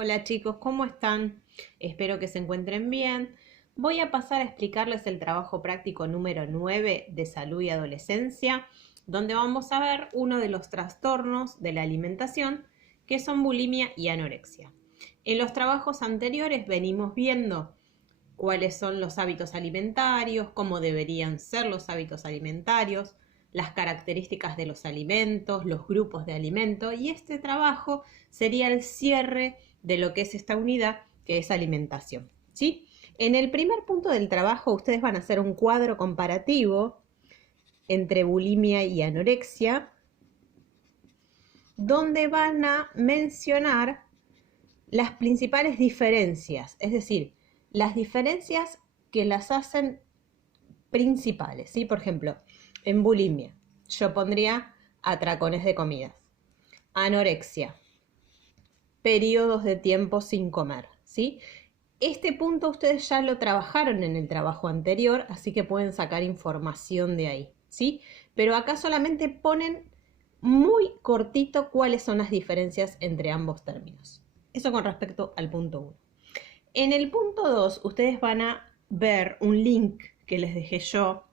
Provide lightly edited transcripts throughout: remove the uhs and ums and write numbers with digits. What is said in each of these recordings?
Hola chicos, ¿cómo están? Espero que se encuentren bien. Voy a pasar a explicarles el trabajo práctico número 9 de salud y adolescencia, donde vamos a ver uno de los trastornos de la alimentación, que son bulimia y anorexia. En los trabajos anteriores venimos viendo cuáles son los hábitos alimentarios, cómo deberían ser los hábitos alimentarios, las características de los alimentos, los grupos de alimentos, y este trabajo sería el cierre de lo que es esta unidad, que es alimentación, ¿sí? En el primer punto del trabajo ustedes van a hacer un cuadro comparativo entre bulimia y anorexia, donde van a mencionar las principales diferencias, es decir, las diferencias que las hacen principales, ¿sí? Por ejemplo, en bulimia, yo pondría atracones de comidas. Anorexia, periodos de tiempo sin comer, ¿sí? Este punto ustedes ya lo trabajaron en el trabajo anterior, así que pueden sacar información de ahí, ¿sí? Pero acá solamente ponen muy cortito cuáles son las diferencias entre ambos términos. Eso con respecto al punto 1. En el punto 2, ustedes van a ver un link que les dejé yo,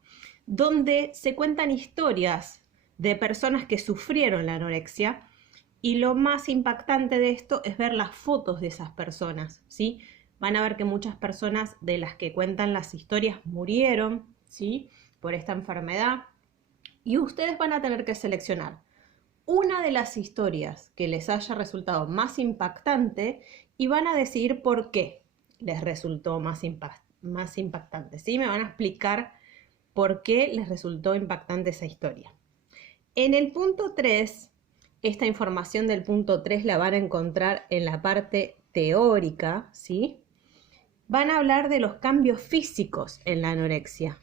donde se cuentan historias de personas que sufrieron la anorexia, y lo más impactante de esto es ver las fotos de esas personas, ¿sí? Van a ver que muchas personas de las que cuentan las historias murieron, ¿sí? Por esta enfermedad, y ustedes van a tener que seleccionar una de las historias que les haya resultado más impactante y van a decidir por qué les resultó más impactante, ¿sí? Me van a explicar por qué les resultó impactante esa historia. En el punto 3, esta información del punto 3 la van a encontrar en la parte teórica, ¿sí? Van a hablar de los cambios físicos en la anorexia,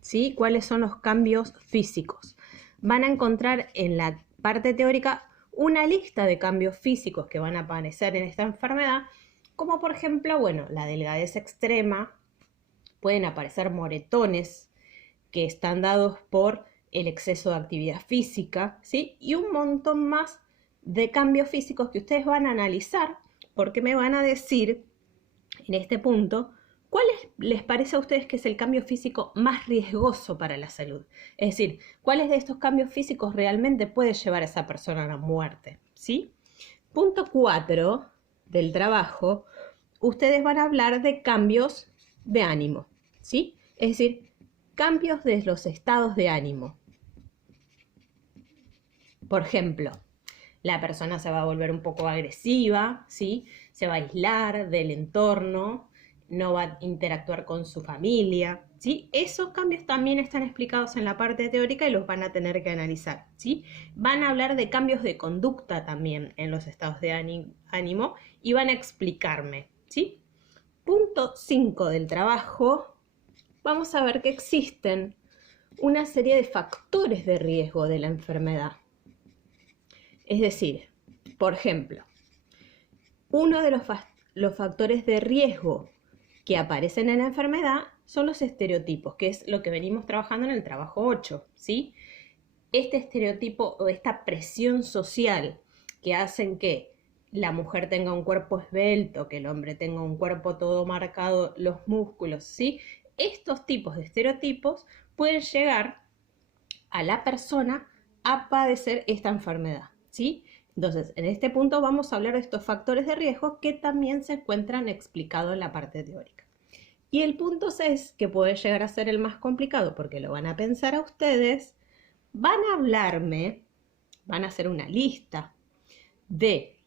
¿sí? ¿Cuáles son los cambios físicos? Van a encontrar en la parte teórica una lista de cambios físicos que van a aparecer en esta enfermedad, como por ejemplo, bueno, la delgadez extrema, pueden aparecer moretones que están dados por el exceso de actividad física, ¿sí? Y un montón más de cambios físicos que ustedes van a analizar, porque me van a decir en este punto cuál les parece a ustedes que es el cambio físico más riesgoso para la salud. Es decir, cuáles de estos cambios físicos realmente puede llevar a esa persona a la muerte, ¿sí? Punto 4 del trabajo, ustedes van a hablar de cambios de ánimo, ¿sí? Es decir, cambios de los estados de ánimo. Por ejemplo, la persona se va a volver un poco agresiva, ¿sí? Se va a aislar del entorno, no va a interactuar con su familia, ¿sí? Esos cambios también están explicados en la parte teórica y los van a tener que analizar, ¿sí? Van a hablar de cambios de conducta también en los estados de ánimo y van a explicarme, ¿sí? Punto 5 del trabajo, vamos a ver que existen una serie de factores de riesgo de la enfermedad. Es decir, por ejemplo, uno de los factores de riesgo que aparecen en la enfermedad son los estereotipos, que es lo que venimos trabajando en el trabajo 8, ¿sí? Este estereotipo o esta presión social que hacen que la mujer tenga un cuerpo esbelto, que el hombre tenga un cuerpo todo marcado, los músculos, ¿sí? Estos tipos de estereotipos pueden llegar a la persona a padecer esta enfermedad, ¿sí? Entonces, en este punto vamos a hablar de estos factores de riesgo que también se encuentran explicados en la parte teórica. Y el punto 6, que puede llegar a ser el más complicado porque lo van a pensar a ustedes, van a hablarme, van a hacer una lista de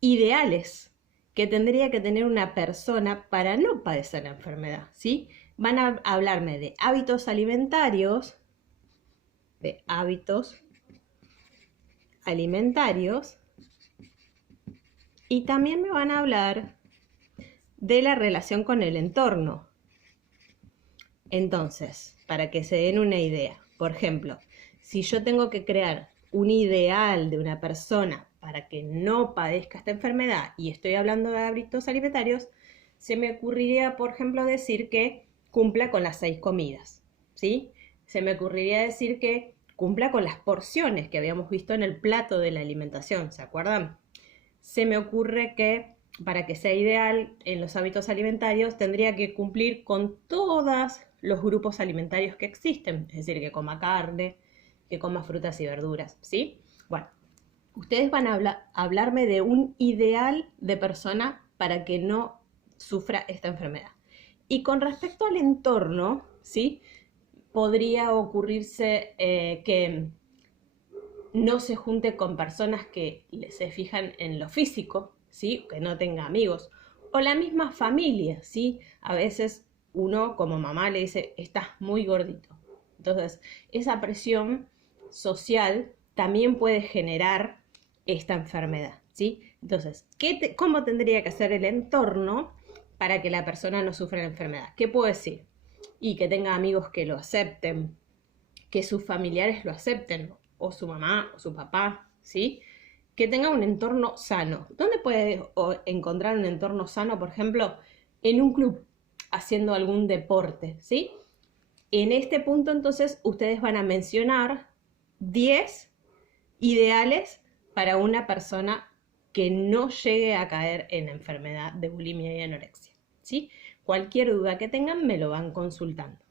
ideales que tendría que tener una persona para no padecer la enfermedad, ¿sí? Van a hablarme de hábitos alimentarios, y también me van a hablar de la relación con el entorno. Entonces, para que se den una idea, por ejemplo, si yo tengo que crear un ideal de una persona para que no padezca esta enfermedad y estoy hablando de hábitos alimentarios, se me ocurriría, por ejemplo, decir que cumpla con las 6 comidas, ¿sí? Se me ocurriría decir que cumpla con las porciones que habíamos visto en el plato de la alimentación, ¿se acuerdan? se me ocurre que para que sea ideal en los hábitos alimentarios tendría que cumplir con todos los grupos alimentarios que existen, es decir, que coma carne, que coma frutas y verduras, ¿sí? Bueno, ustedes van a hablarme de un ideal de persona para que no sufra esta enfermedad. Y con respecto al entorno, ¿sí? Podría ocurrirse que no se junte con personas que se fijan en lo físico, ¿sí? Que no tenga amigos. O la misma familia, ¿sí? A veces uno como mamá le dice, estás muy gordito. Entonces, esa presión social también puede generar esta enfermedad, ¿sí? Entonces, ¿cómo tendría que ser el entorno para que la persona no sufra la enfermedad? ¿Qué puedo decir? Y que tenga amigos que lo acepten, que sus familiares lo acepten, o su mamá, o su papá, ¿sí? Que tenga un entorno sano. ¿Dónde puede encontrar un entorno sano? Por ejemplo, en un club, haciendo algún deporte, ¿sí? En este punto, entonces, ustedes van a mencionar 10 ideales para una persona que no llegue a caer en la enfermedad de bulimia y anorexia, ¿sí? Cualquier duda que tengan me lo van consultando.